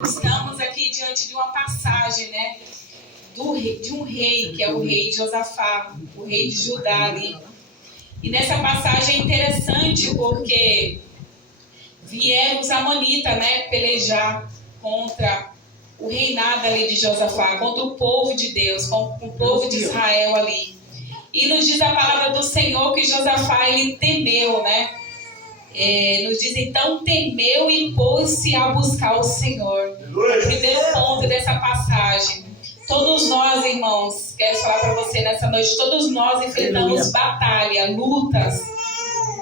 Estamos aqui diante de uma passagem, né? De um rei, que é o rei Josafá, o rei de Judá ali. E nessa passagem é interessante porque vieram os amonitas, né, pelejar contra o reinado ali de Josafá, contra o povo de Deus, contra o povo de Israel ali. E nos diz a palavra do Senhor que Josafá, ele temeu, né? Nos diz, então, temeu e pôs-se a buscar o Senhor. O primeiro ponto dessa passagem. Todos nós, irmãos, quero falar para você nessa noite, todos nós enfrentamos batalha, lutas.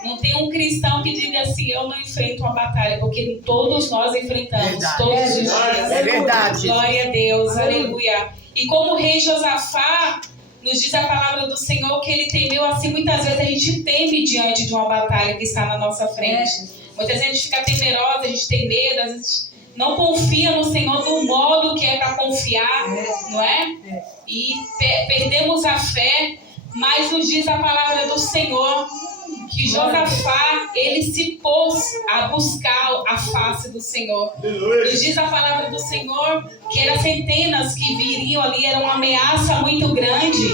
Não tem um cristão que diga assim, eu não enfrento uma batalha, porque todos nós enfrentamos, todos os dias. É verdade. Glória a Deus, aleluia. E como o rei Josafá, nos diz a palavra do Senhor que ele temeu, assim, muitas vezes a gente teme diante de uma batalha que está na nossa frente. Muitas vezes a gente fica temerosa, a gente tem medo, às vezes não confia no Senhor do modo que é para confiar, não é? E perdemos a fé, mas nos diz a palavra do Senhor que Josafá, ele se pôs a buscar a face do Senhor. Nos diz a palavra do Senhor que eram centenas que viriam ali, era uma ameaça muito grande.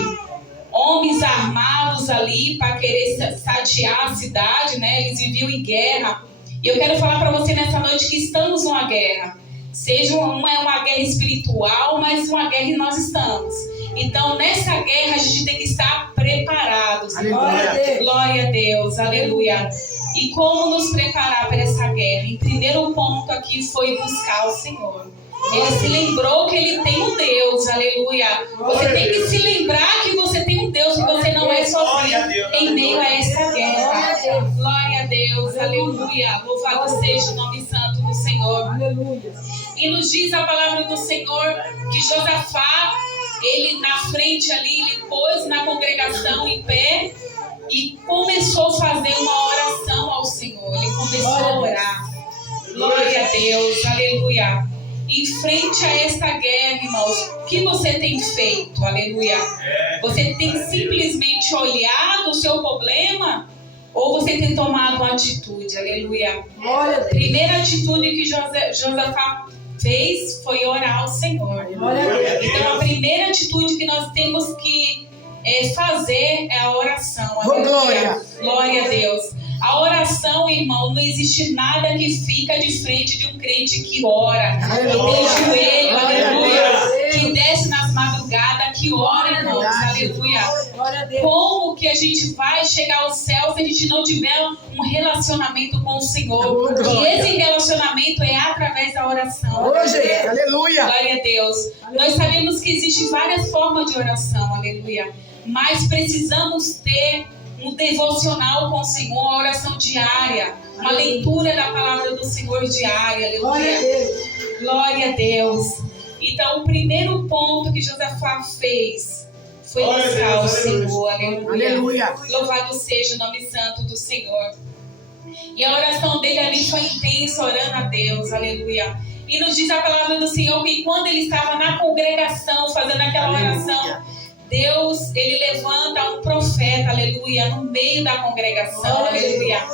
Homens armados ali para querer saquear a cidade, né? Eles viviam em guerra. E eu quero falar para você nessa noite que estamos numa guerra. Seja uma guerra espiritual, mas uma guerra nós estamos. Então, nessa guerra, a gente tem que estar preparados. Glória a Deus, aleluia. E como nos preparar para essa guerra? Em primeiro ponto aqui foi buscar o Senhor. Ele se lembrou que ele tem um Deus, aleluia. Você tem que se lembrar que você tem um Deus, que você não é sozinho em meio a essa guerra. Glória a Deus, aleluia. Louvado seja o nome santo do Senhor. E nos diz a palavra do Senhor que Josafá, ele na frente ali, ele pôs na congregação em pé e começou a fazer uma oração ao Senhor. Ele começou a orar. Glória a Deus, aleluia. Em frente a esta guerra, irmãos, o que você tem feito? Aleluia. Você tem simplesmente olhado o seu problema ou você tem tomado uma atitude? Aleluia. Primeira atitude que Josafá fez foi orar ao Senhor. Então a primeira atitude que nós temos que fazer é a oração. Glória a Deus. A oração, irmão, não existe nada que fica de frente de um crente que ora, que tem joelho, aleluia, que desce nas madrugadas, que ora, irmãos, aleluia. Como que a gente vai chegar ao céu se a gente não tiver um relacionamento com o Senhor? E esse relacionamento é através da oração. Aleluia. Glória a Deus. Nós sabemos que existem várias formas de oração, aleluia, mas precisamos ter um devocional com o Senhor, uma oração diária, uma leitura da palavra do Senhor diária, aleluia. Glória a Deus. Então, o primeiro ponto que Josafá fez foi buscar o Senhor, aleluia. Louvado seja o nome santo do Senhor. E a oração dele ali foi intensa, orando a Deus, aleluia. E nos diz a palavra do Senhor que quando ele estava na congregação, fazendo aquela oração, Deus, ele levanta um profeta, aleluia, no meio da congregação, aleluia,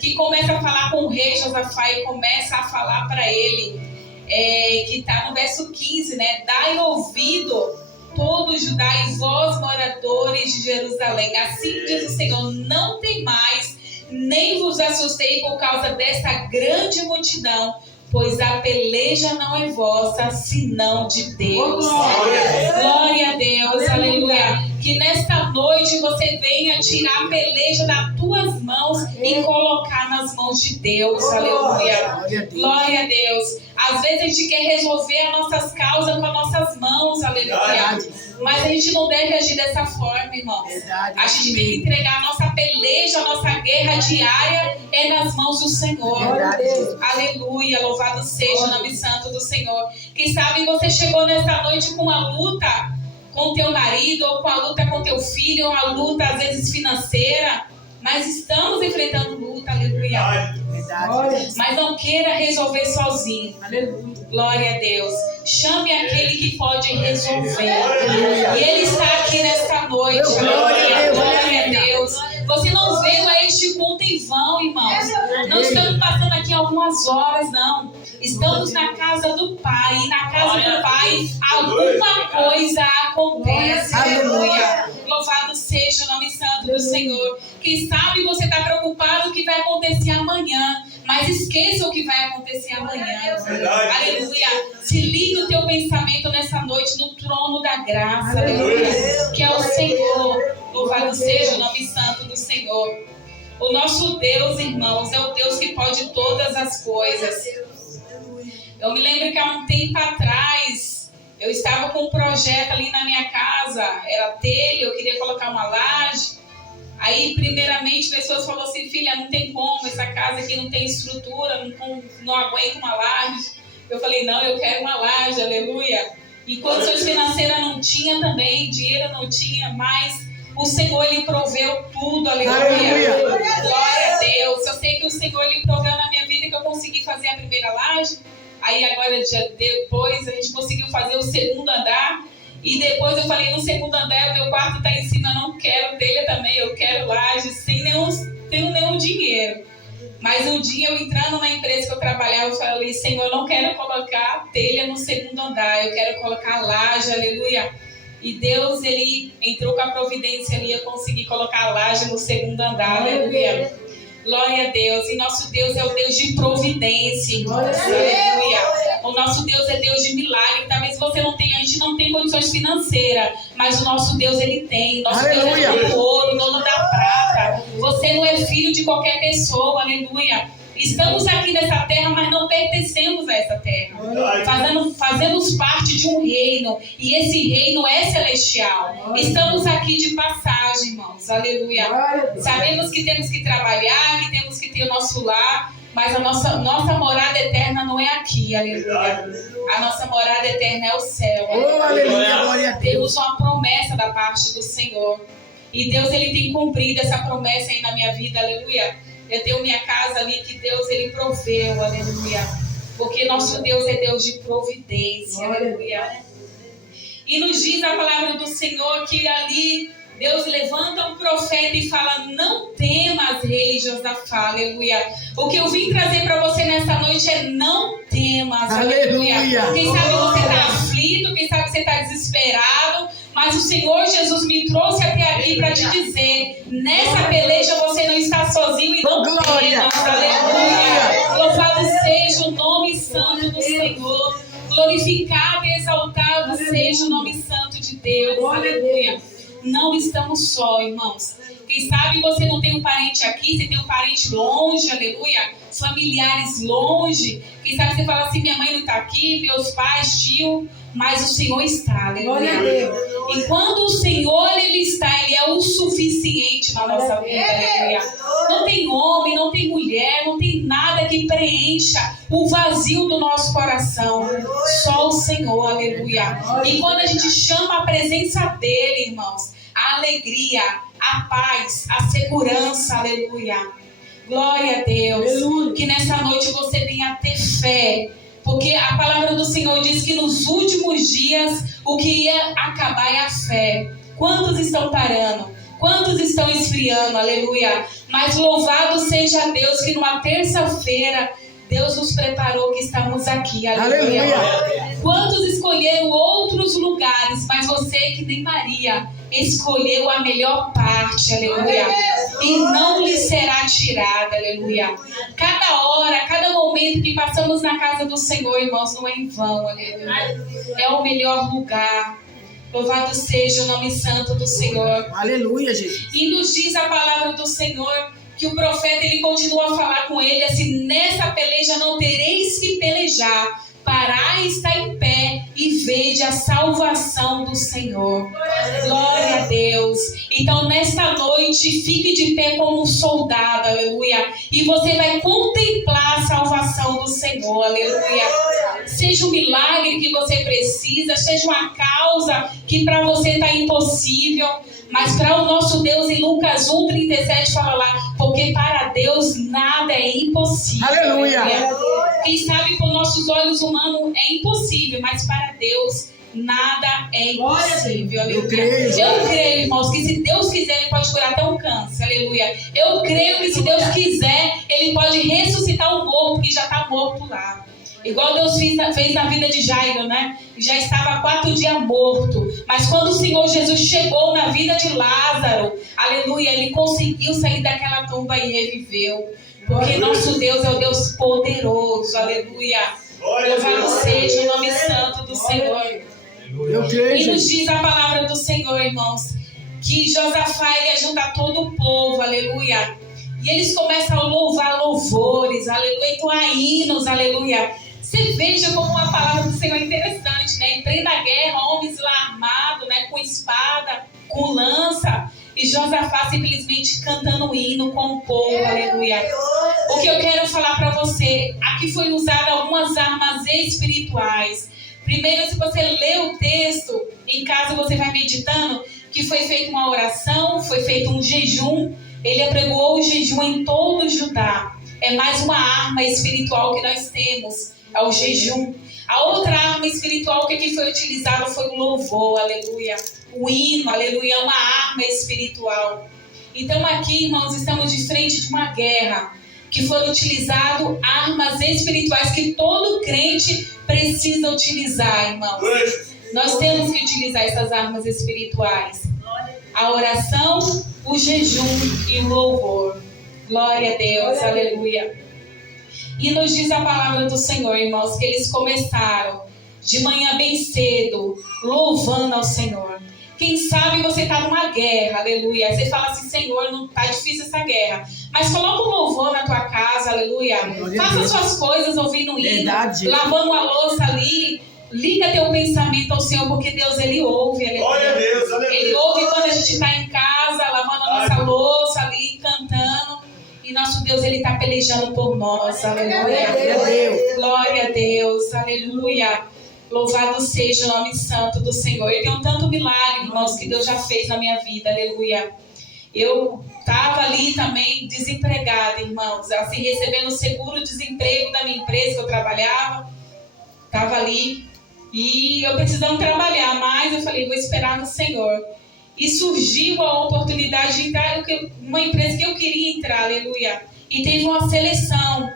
que começa a falar com o rei Josafá e começa a falar para ele, que está no verso 15, né? Dai ouvido, todo Judá e vós, moradores de Jerusalém. Assim diz o Senhor, não temais, nem vos assustei por causa desta grande multidão, pois a peleja não é vossa, senão de Deus. Glória a Deus, aleluia. Que nesta noite você venha tirar a peleja das tuas mãos e colocar nas mãos de Deus, aleluia. Glória a Deus. Às vezes a gente quer resolver as nossas causas com as nossas mãos, aleluia. Mas a gente não deve agir dessa forma, irmãos. A gente tem que entregar a nossa peleja, a nossa guerra diária nas mãos do Senhor. Aleluia, louvado seja o nome santo do Senhor. Quem sabe você chegou nessa noite com uma luta com teu marido, ou com a luta com teu filho, ou uma luta às vezes financeira, mas estamos enfrentando luta, aleluia. Mas não queira resolver sozinho. Glória a Deus. Chame aquele que pode resolver. E ele está aqui nesta noite. Glória a Deus. Você não veio a este culto em vão, irmãos. Não estamos passando aqui algumas horas, não. Estamos na casa do Pai. E na casa do Pai, alguma coisa acontece. Aleluia. Louvado seja o nome santo do Senhor. Quem sabe você está preocupado com o que vai acontecer amanhã. Mas esqueça o que vai acontecer amanhã. Aleluia. Se liga o teu pensamento nessa noite no trono da graça. Aleluia. Que é o Senhor. Louvado seja o nome santo do Senhor. O nosso Deus, irmãos, é o Deus que pode todas as coisas. Eu me lembro que há um tempo atrás, eu estava com um projeto ali na minha casa. Era telha, eu queria colocar uma laje. Aí, primeiramente, pessoas falaram assim: filha, não tem como, essa casa aqui não tem estrutura, não aguenta uma laje. Eu falei: não, eu quero uma laje, aleluia. E condições financeiras não tinha também, dinheiro não tinha, mas o Senhor, Ele proveu tudo, aleluia. Glória a Deus. Eu sei que o Senhor, Ele proveu na minha vida que eu consegui fazer a primeira laje. Aí agora, depois, a gente conseguiu fazer o segundo andar. E depois eu falei: no segundo andar, o meu quarto está em cima, não quero telha também, eu quero laje, sem nenhum dinheiro. Mas um dia, eu entrando na empresa que eu trabalhava, eu falei: Senhor, eu não quero colocar telha no segundo andar, eu quero colocar laje, aleluia. E Deus, Ele entrou com a providência ali, eu consegui colocar a laje no segundo andar, aleluia. Glória a Deus. E nosso Deus é o Deus de providência, irmãos. Aleluia. O nosso Deus é Deus de milagre. Talvez você não tenha, a gente não tem condições financeiras, mas o nosso Deus, Ele tem. Nosso Deus é dono do ouro, dono da prata. Você não é filho de qualquer pessoa, aleluia. Estamos aqui nessa terra, mas não pertencemos a essa terra. Fazemos parte de um reino. E esse reino é celestial. Estamos aqui de passagem, irmãos. Aleluia. Sabemos que temos que trabalhar, que temos que ter o nosso lar. Mas a nossa morada eterna não é aqui, aleluia. A nossa morada eterna é o céu. Aleluia. Temos uma promessa da parte do Senhor. E Deus, Ele tem cumprido essa promessa aí na minha vida, aleluia. Eu tenho minha casa ali que Deus, Ele proveu, aleluia. Porque nosso Deus é Deus de providência, aleluia. E nos diz a palavra do Senhor que ali Deus levanta um profeta e fala: não temas, rei Josafá, aleluia. O que eu vim trazer para você nessa noite é: não temas, aleluia. Quem sabe você está aflito, quem sabe você está desesperado, mas o Senhor Jesus me trouxe até aqui para te dizer: nessa peleja você não está sozinho e não temas, aleluia. Louvado seja o nome santo do Senhor, glorificado e exaltado seja o nome santo de Deus, aleluia. Não estamos só, irmãos. Quem sabe você não tem um parente aqui, você tem um parente longe, aleluia. Familiares longe. Quem sabe você fala assim: minha mãe não está aqui, meus pais, tio, mas o Senhor está, aleluia. E quando o Senhor, Ele está, Ele é o suficiente na nossa vida, aleluia. Não tem homem, não tem mulher, não tem nada que preencha o vazio do nosso coração. Só o Senhor, aleluia. E quando a gente chama a presença dEle, irmãos, a alegria, a paz, a segurança, aleluia. Glória a Deus. Que nessa noite você venha a ter fé. Porque a palavra do Senhor diz que nos últimos dias o que ia acabar é a fé. Quantos estão parando? Quantos estão esfriando? Aleluia. Mas louvado seja Deus que numa terça-feira Deus nos preparou que estamos aqui. Aleluia. Aleluia. Quantos escolheram outros lugares, mas você, que nem Maria, escolheu a melhor parte, aleluia. E não lhe será tirada, aleluia. Cada hora, cada momento que passamos na casa do Senhor, irmãos, não é em vão, aleluia. É o melhor lugar. Louvado seja o nome santo do Senhor. Aleluia, Jesus. E nos diz a palavra do Senhor que o profeta, ele continua a falar com ele assim: nessa peleja não tereis que pelejar, parai, está em pé e vede a salvação do Senhor. Glória a Deus. Então nesta noite fique de pé como um soldado, aleluia, e você vai contemplar a salvação do Senhor, aleluia. Seja um milagre que você precisa, seja uma causa que para você está impossível, mas para o nosso Deus, em Lucas 1:37 fala lá: porque para Deus nada é impossível. Aleluia. Quem sabe com nossos olhos humanos é impossível, mas para Deus nada é impossível. Eu creio, irmãos, que se Deus quiser, Ele pode curar até um câncer. Aleluia. Eu creio que se Deus quiser, Ele pode ressuscitar o morto que já está morto lá. Igual Deus fez na vida de Jairo, né? Já estava há 4 dias morto. Mas quando o Senhor Jesus chegou na vida de Lázaro, aleluia, Ele conseguiu sair daquela tumba e reviveu. Porque nosso Deus é o Deus poderoso. Aleluia. Louvado seja o nome santo do Senhor. E nos diz a palavra do Senhor, irmãos, que Josafá ele ajunta todo o povo, aleluia. E eles começam a louvar louvores, aleluia, entoar hinos, aleluia. Você veja como a palavra do Senhor é interessante, né? Em plena guerra, homens lá armados, né? Com espada, com lança. E Josafá simplesmente cantando um hino com o povo, aleluia. O que eu quero falar para você, aqui foi usado algumas armas espirituais. Primeiro, se você lê o texto, em casa você vai meditando, que foi feita uma oração, foi feito um jejum. Ele apregoou o jejum em todo o Judá. É mais uma arma espiritual que nós temos, é o jejum. A outra arma espiritual que aqui foi utilizada foi o louvor, aleluia. O hino, aleluia, é uma arma espiritual. Então aqui, irmãos, estamos de frente de uma guerra, que foram utilizadas armas espirituais que todo crente precisa utilizar, irmãos. Nós temos que utilizar essas armas espirituais. A oração, o jejum e o louvor. Glória a Deus, aleluia. E nos diz a palavra do Senhor, irmãos, que eles começaram de manhã bem cedo, louvando ao Senhor. Quem sabe você está numa guerra, aleluia. Aí você fala assim, Senhor, não está difícil essa guerra. Mas coloca um louvor na tua casa, aleluia. Faça suas coisas ouvindo um hino, lavando uma louça ali. Liga teu pensamento ao Senhor, porque Deus, Ele ouve, aleluia. Glória a Deus, aleluia. Ele ouve quando a gente está em casa, lavando a nossa louça ali, cantando. E nosso Deus, Ele está pelejando por nós, aleluia. Glória a Deus, aleluia. Louvado seja o nome santo do Senhor. Eu tenho tanto milagre, irmãos, que Deus já fez na minha vida, aleluia. Eu estava ali também desempregada, irmãos, assim, recebendo o seguro-desemprego da minha empresa que eu trabalhava. Estava ali e eu precisando trabalhar, mas eu falei, vou esperar no Senhor. E surgiu a oportunidade de entrar em uma empresa que eu queria entrar, aleluia. E teve uma seleção.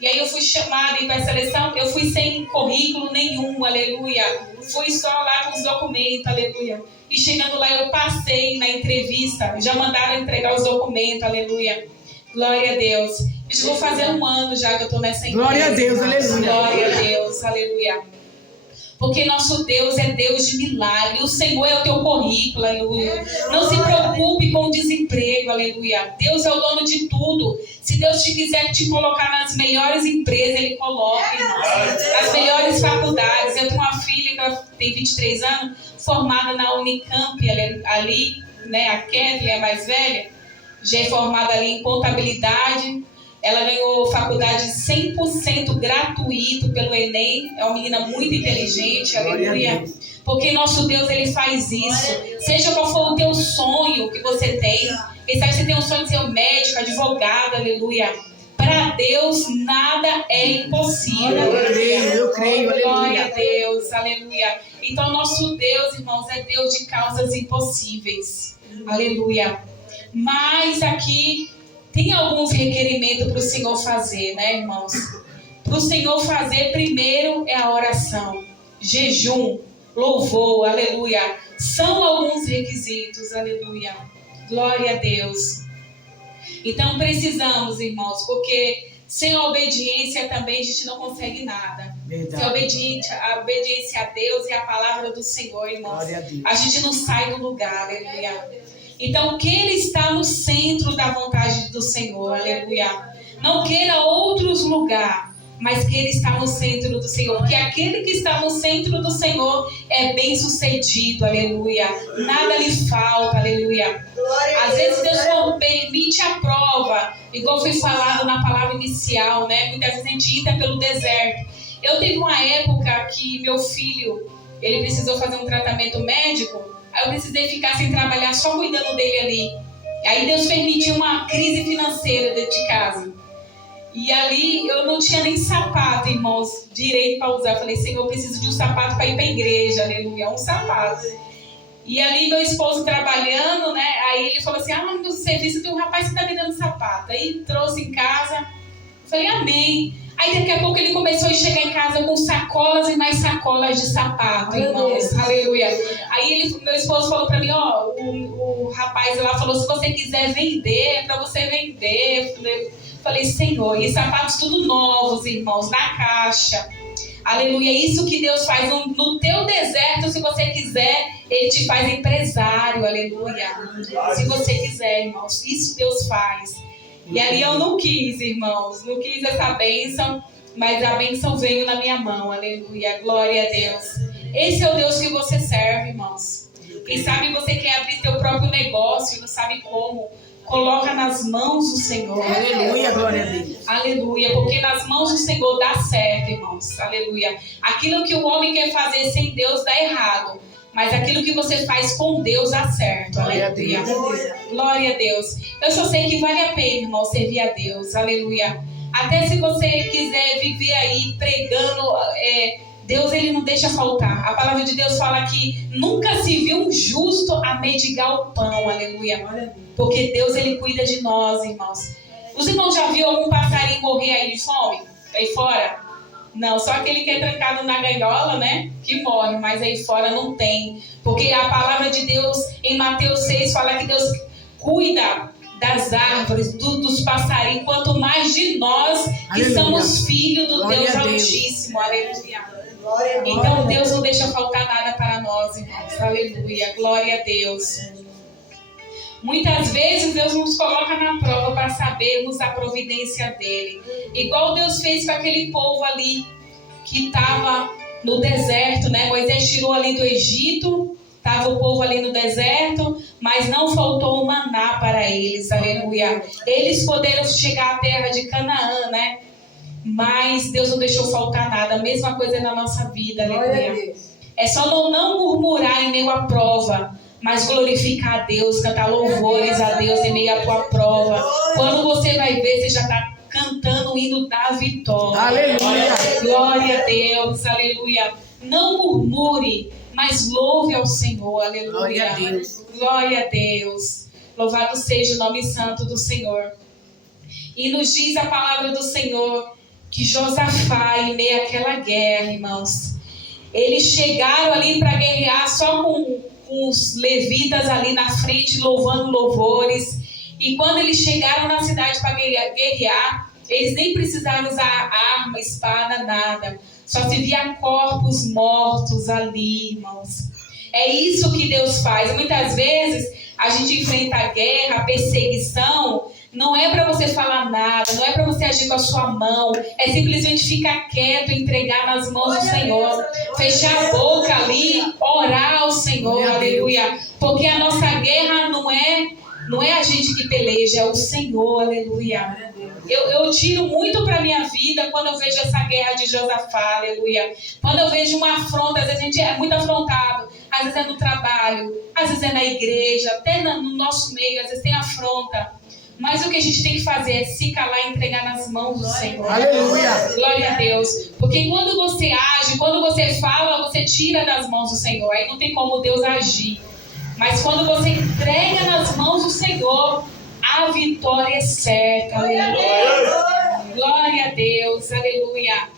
E aí eu fui chamada para a seleção, eu fui sem currículo nenhum, aleluia. Fui só lá com os documentos, aleluia. E chegando lá eu passei na entrevista, já mandaram entregar os documentos, aleluia. Glória a Deus. Eu já vou fazer 1 ano já que eu estou nessa empresa. Glória a Deus, aleluia. Glória a Deus, aleluia. Porque nosso Deus é Deus de milagre. O Senhor é o teu currículo, aleluia. Não se preocupe com o desemprego, aleluia. Deus é o dono de tudo. Se Deus te quiser te colocar nas melhores empresas, Ele coloca, irmãos. Nas melhores faculdades. Eu tenho uma filha que tem 23 anos, formada na Unicamp, ali, né? A Kathleen, a mais velha, já é formada ali em contabilidade. Ela ganhou faculdade 100% gratuito pelo Enem. É uma menina muito inteligente, aleluia. Porque nosso Deus, Ele faz isso. Seja qual for o teu sonho que você tem. Quem sabe você tem um sonho de ser médico, advogado, aleluia. Para Deus, nada é impossível. Eu creio, aleluia. Glória a Deus, aleluia. Então, nosso Deus, irmãos, é Deus de causas impossíveis. Aleluia. Mas aqui tem alguns requerimentos para o Senhor fazer, né, irmãos? Para o Senhor fazer, primeiro é a oração, jejum, louvor, aleluia. São alguns requisitos, aleluia. Glória a Deus. Então precisamos, irmãos, porque sem a obediência também a gente não consegue nada. Verdade. Sem a obediência a Deus e a palavra do Senhor, irmãos, Glória a Deus. a gente não sai do lugar, aleluia. Então, queira estar no centro da vontade do Senhor, aleluia. Não queira outros lugares, mas queira estar no centro do Senhor. Porque aquele que está no centro do Senhor é bem sucedido, aleluia. Nada lhe falta, aleluia. Às vezes Deus permite a prova, igual foi falado na palavra inicial, né? Muitas vezes a gente entra pelo deserto. Eu tive uma época que meu filho, ele precisou fazer um tratamento médico. Aí eu precisei ficar sem trabalhar, só cuidando dele ali. Aí Deus permitiu uma crise financeira dentro de casa. E ali eu não tinha nem sapato, irmãos, direito para usar. Eu falei, Senhor, eu preciso de um sapato para ir para a igreja, aleluia, um sapato. E ali meu esposo trabalhando, né? Aí ele falou assim, no serviço tem um rapaz que está me dando sapato. Aí trouxe em casa, eu falei, amém. Aí daqui a pouco ele começou a chegar em casa com sacolas e mais sacolas de sapato, irmãos, aleluia. Aí meu esposo falou para mim, o rapaz lá falou, se você quiser vender, é para você vender. Falei, Senhor, e sapatos tudo novos, irmãos, na caixa. Aleluia, isso que Deus faz no teu deserto, se você quiser, Ele te faz empresário, aleluia. Se você quiser, irmãos, isso Deus faz. E ali eu não quis, irmãos, não quis essa bênção, mas a bênção veio na minha mão, aleluia, glória a Deus. Esse é o Deus que você serve, irmãos. Quem sabe você quer abrir teu próprio negócio e não sabe como. Coloca nas mãos do Senhor. Aleluia, glória a Deus. Aleluia, porque nas mãos do Senhor dá certo, irmãos. Aleluia. Aquilo que o homem quer fazer sem Deus dá errado. Mas aquilo que você faz com Deus dá certo. Aleluia. Glória a Deus. Eu só sei que vale a pena, irmão, servir a Deus. Aleluia. Até se você quiser viver aí pregando, Deus ele não deixa faltar. A palavra de Deus fala que nunca se viu um justo a mendigar o pão. Aleluia. Porque Deus ele cuida de nós, irmãos. Os irmãos já viram algum passarinho morrer aí de fome? Aí fora? Não, só aquele que é trancado na gaiola, né? Que morre, mas aí fora não tem. Porque a palavra de Deus em Mateus 6 fala que Deus cuida das árvores, dos passarinhos, quanto mais de nós que aleluia. Somos filhos do Deus Altíssimo. Aleluia. Então Deus não deixa faltar nada para nós, irmãos. Aleluia. Glória a Deus. Muitas vezes Deus nos coloca na prova para sabermos a providência dele. Igual Deus fez com aquele povo ali que estava no deserto, né? Moisés tirou ali do Egito, estava o povo ali no deserto, mas não faltou o maná para eles, aleluia. Eles poderam chegar à terra de Canaã, né? Mas Deus não deixou faltar nada. A mesma coisa na nossa vida, aleluia. É só não murmurar em meio à prova, mas glorificar a Deus, cantar louvores a Deus em meio à tua prova. Quando você vai ver, você já está cantando o hino da vitória. Aleluia. Glória a Deus, aleluia. Não murmure, mas louve ao Senhor, aleluia. Glória a Deus. Glória a Deus. Louvado seja o nome santo do Senhor. E nos diz a palavra do Senhor que Josafá, em meio àquela guerra, irmãos, eles chegaram ali para guerrear só com os levitas ali na frente louvando louvores. E quando eles chegaram na cidade para guerrear, eles nem precisaram usar arma, espada, nada. Só se via corpos mortos ali, irmãos. É isso que Deus faz. Muitas vezes a gente enfrenta a guerra, a perseguição. Não é para você falar nada, não é para você agir com a sua mão, é simplesmente ficar quieto, entregar nas mãos do Senhor, fechar a boca ali, orar ao Senhor, aleluia, porque a nossa guerra não é a gente que peleja, é o Senhor, aleluia. Eu tiro muito para minha vida quando eu vejo essa guerra de Josafá, aleluia. Quando eu vejo uma afronta, às vezes a gente é muito afrontado, às vezes é no trabalho, às vezes é na igreja, até no nosso meio, às vezes tem afronta. Mas o que a gente tem que fazer é se calar e entregar nas mãos do Senhor. Aleluia. Glória a Deus. Porque quando você age, quando você fala, você tira das mãos do Senhor. Aí não tem como Deus agir. Mas quando você entrega nas mãos do Senhor, a vitória é certa. Aleluia. Glória a Deus. Aleluia.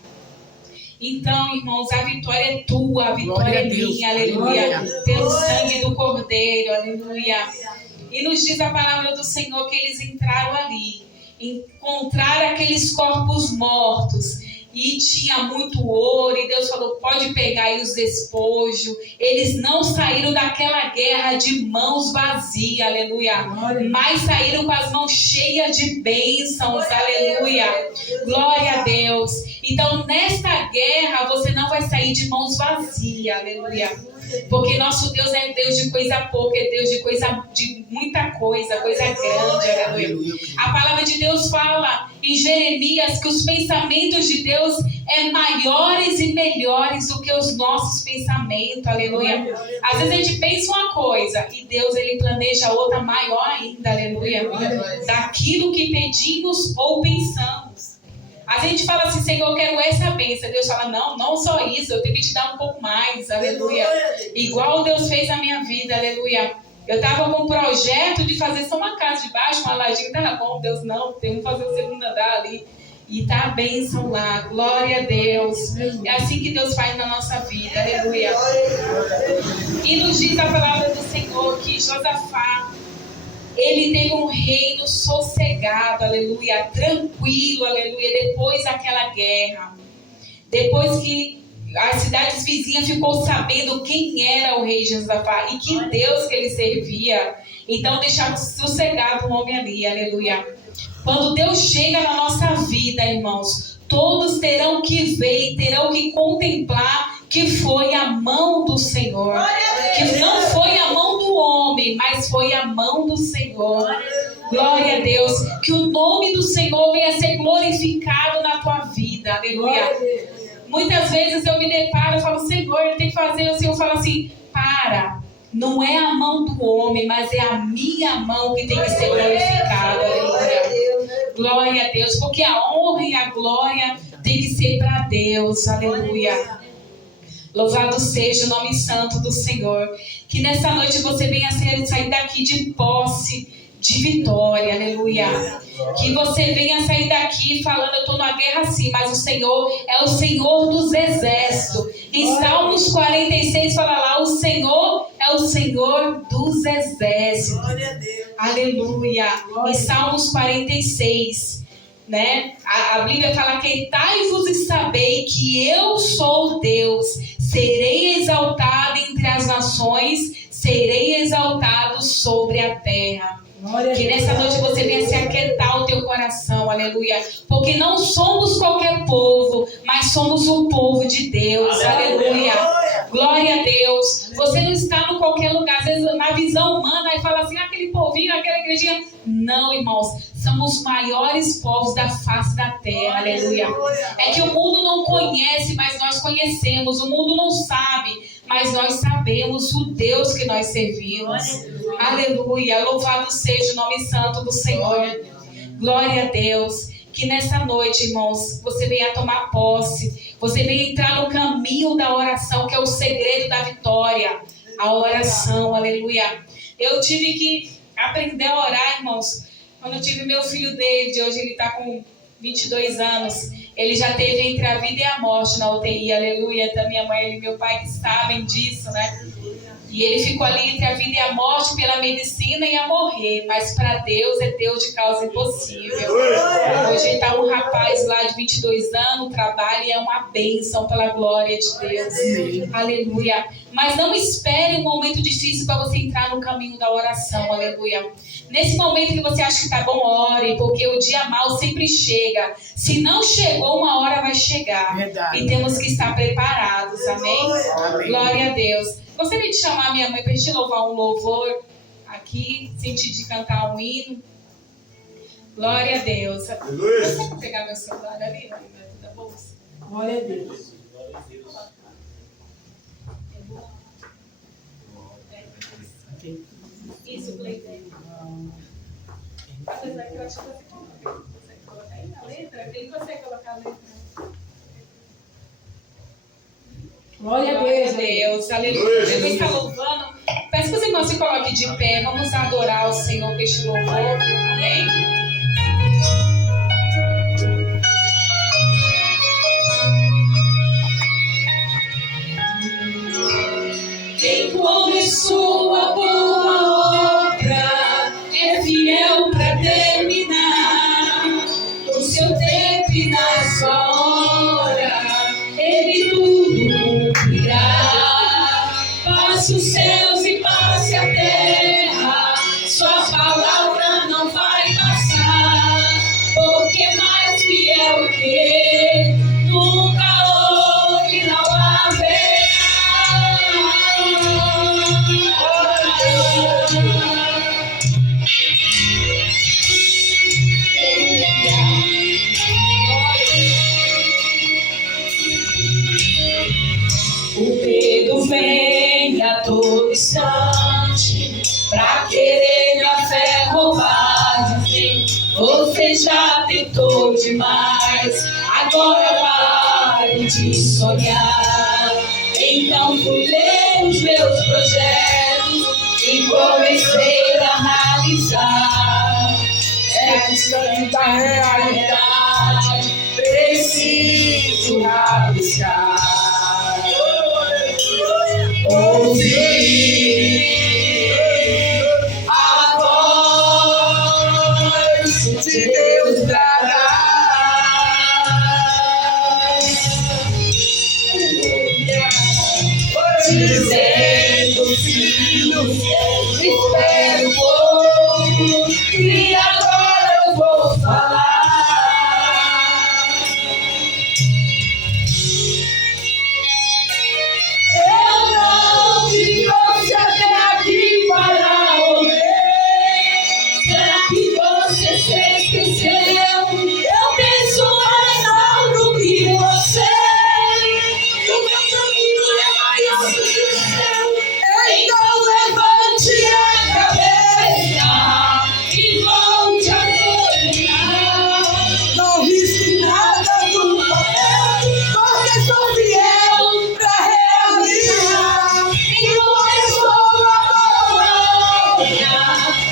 Então, irmãos, a vitória é tua, a vitória é minha. Aleluia. Pelo sangue do Cordeiro. Aleluia. E nos diz a palavra do Senhor que eles entraram ali, encontraram aqueles corpos mortos, e tinha muito ouro, e Deus falou, pode pegar aí os despojos. Eles não saíram daquela guerra de mãos vazias, aleluia, mas saíram com as mãos cheias de bênçãos, aleluia, glória a Deus. Então nesta guerra você não vai sair de mãos vazias, aleluia, porque nosso Deus é Deus de coisa pouca, é Deus de muita coisa grande, aleluia. A palavra de Deus fala em Jeremias que os pensamentos de Deus é maiores e melhores do que os nossos pensamentos, aleluia. Às vezes a gente pensa uma coisa e Deus ele planeja outra maior ainda, aleluia, daquilo que pedimos ou pensamos. A gente fala assim, Senhor, eu quero essa bênção. Deus fala, não, não só isso, eu tenho que te dar um pouco mais, aleluia. Igual Deus fez na minha vida, aleluia. Eu estava com um projeto de fazer só uma casa de baixo, uma lajinha, tá bom, Deus, não, temos que fazer o segundo andar ali. E tá a bênção lá, glória a Deus. É assim que Deus faz na nossa vida, aleluia. E nos diz a palavra do Senhor que Josafá, ele teve um reino sossegado, aleluia, tranquilo, aleluia, depois daquela guerra. Depois que as cidades vizinhas ficou sabendo quem era o rei Josafá e que Deus que ele servia, então deixaram sossegado o homem ali, aleluia. Quando Deus chega na nossa vida, irmãos, todos terão que ver e terão que contemplar que foi a mão do Senhor. Que não foi a mão do homem, mas foi a mão do Senhor. Glória a Deus. Que o nome do Senhor venha a ser glorificado na tua vida. Aleluia. Muitas vezes eu me deparo e falo, Senhor, eu tenho que fazer. O Senhor fala assim, para. Não é a mão do homem, mas é a minha mão que tem que ser glorificada. Aleluia. Glória a Deus. Porque a honra e a glória tem que ser para Deus. Aleluia. Louvado seja o nome santo do Senhor. Que nessa noite você venha sair daqui de posse, de vitória, aleluia. Que você venha sair daqui falando, eu estou numa guerra sim, mas o Senhor é o Senhor dos exércitos. Em Salmos 46 fala lá, o Senhor é o Senhor dos exércitos. Aleluia. Em Salmos 46, né? A Bíblia fala, aquietai-vos e sabei que eu sou Deus. Serei exaltado entre as nações, serei exaltado sobre a terra. Que nessa noite você venha se aquietar o teu coração, aleluia. Porque não somos qualquer povo, mas somos o povo de Deus, aleluia. Glória a Deus. Você não está em qualquer lugar, às vezes na visão humana, aí fala assim, aquele povinho, aquela igrejinha. Não, irmãos, somos os maiores povos da face da terra, aleluia. É que o mundo não conhece, mas nós conhecemos. O mundo não sabe, mas nós sabemos o Deus que nós servimos. Aleluia. Louvado seja o nome santo do Senhor. Glória a Deus. Que nessa noite, irmãos, você venha tomar posse. Você venha entrar no caminho da oração, que é o segredo da vitória. A oração, aleluia. Eu tive que aprender a orar, irmãos. Quando eu tive meu filho David, hoje ele está com 22 anos. Ele já teve entre a vida e a morte na UTI, aleluia. Da minha mãe e meu pai que sabem disso, né? E ele ficou ali entre a vida e a morte pela medicina e a morrer. Mas para Deus é Deus de causa impossível. Hoje está um rapaz lá de 22 anos, trabalha e é uma bênção pela glória de Deus. Aleluia. Mas não espere um momento difícil para você entrar no caminho da oração, aleluia. Nesse momento que você acha que está bom, ore, porque o dia mau sempre chega. Se não chegou, uma hora vai chegar. Verdade. E temos que estar preparados, amém? Amém. Glória a Deus. Gostaria de chamar a minha mãe para a gente louvar um louvor aqui, sentir de cantar um hino. Glória a Deus. Você quer pegar meu celular ali, da bolsa? Glória a Deus. Isso, Cleiton. Apesar que eu acho que você consegue colocar aí na letra. Ele consegue colocar a letra. Glória a Deus. Aleluia. Jesus está louvando. Peço que os irmãos se coloquem de pé. Vamos adorar o Senhor com este louvor. Amém? Quem começou a boa obra é fiel para terminar. No seu tempo e na sua hora, Ele tudo cumprirá. Passe os céus e passe a terra, sua palavra não vai passar. Porque mais fiel que Ele nunca houve, não haverá. O medo vem a todo instante pra querer a fé roubar de mim. Você já tentou demais, Agora pare de sonhar. Então pulei os meus projetos e comecei a realizar. É distante da realidade, preciso arriscar. Ouvir a voz de Deus bradar. Dizendo, filho, espere um pouco, e agora eu vou falar. Eu não te trouxe até aqui para ouvir. Será que você se esqueceu? Eu penso mais alto que você. O meu caminho é maior do que o seu. Então levante a cabeça e volte a caminhar. Não risque nada do papel, porque sou fiel pra realizar. E começou a boa obra,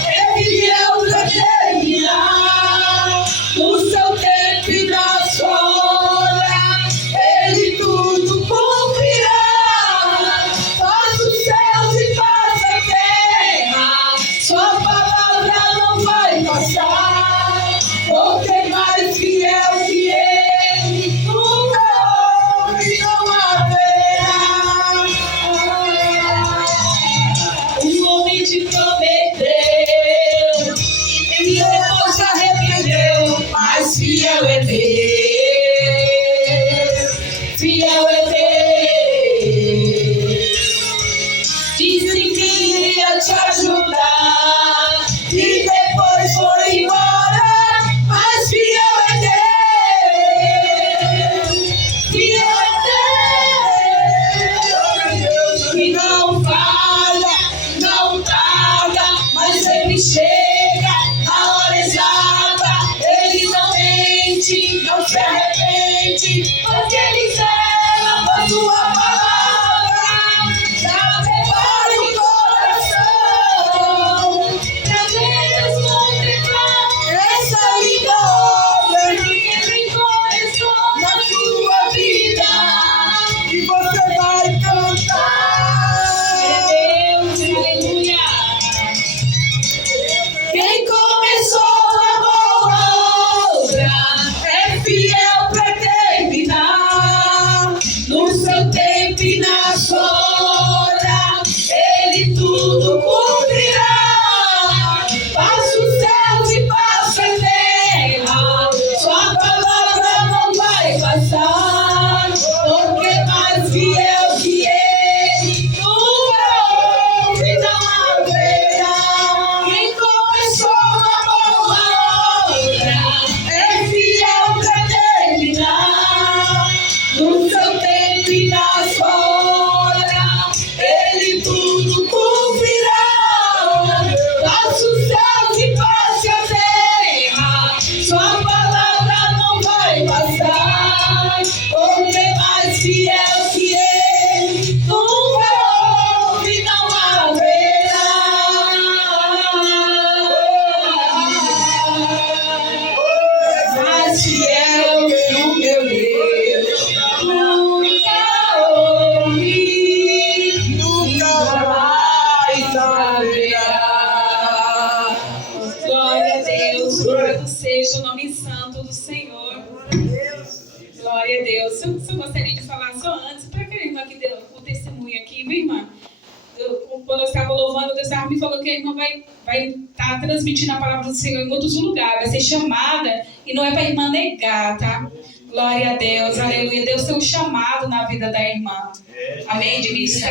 é fiel pra terminar. No seu tempo e na sua hora, Ele tudo cumprirá. Faz os céus e faz a terra, sua palavra não vai passar. Porque mais fiel que Ele, nunca houve, não haverá. O homem te prometeu e depois se arrependeu, mas fiel é Deus, fiel é Deus. Disse que iria te ajudar e depois foi embora, mas fiel é Deus, fiel é Deus. Que não falha, não tarda, mas Ele chega na hora exata. Ele não mente, não se arrepende, porque Ele zela por sua palavra. Já prepare o coração, pra Deus contemplar essa linda obra que Ele começou na sua vida, e você vai cantar. Deus, aleluia. Quem começou a boa obra é fiel pra terminar. No seu tempo e na sua hora, Ele tudo cumprirá. Passa os céus e passa a terra, sua palavra não vai passar. Porque mais fiel que Ele, nunca houve, não haverá. Quem começou a boa obra é fiel pra terminar. No seu tempo e na sua hora, Ele tudo cumprirá. Passa os céus e passa a terra, sua palavra não vai passar. Porque mais fiel que Ele, nunca houve, não haverá. Mais fiel que o meu Deus, nunca houve, nunca mais haverá. Glória a Deus, louvado seja o nome santo do Senhor. Glória a Deus. Eu gostaria de falar só antes, para aquela irmã que deu o testemunho aqui, viu, irmã? Quando eu estava louvando, Deus estava me falando que a irmã vai estar transmitindo a palavra do Senhor em outros lugares, vai ser chamada, e não é para a irmã negar, tá? Glória a Deus, aleluia. Deus tem um chamado na vida da irmã. Amém? De ministrar.